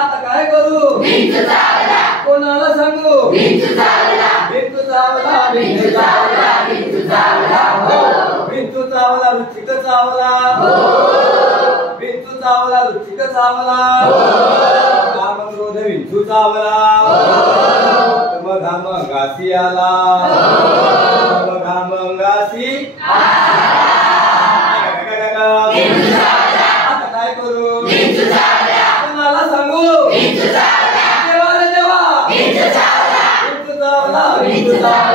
आता काय करू कोणाला सांगू भिंतू चावला भिंतू चावला भिंतू चावला भिंतू चावला रुचिक चावला भिंतू चावला रुचिक चावला काम क्रोध भिंतू चावला घाम घासी आला घाम घासी आता काय करू कोणाला सांगू देवा रे देवा भिंतू चावला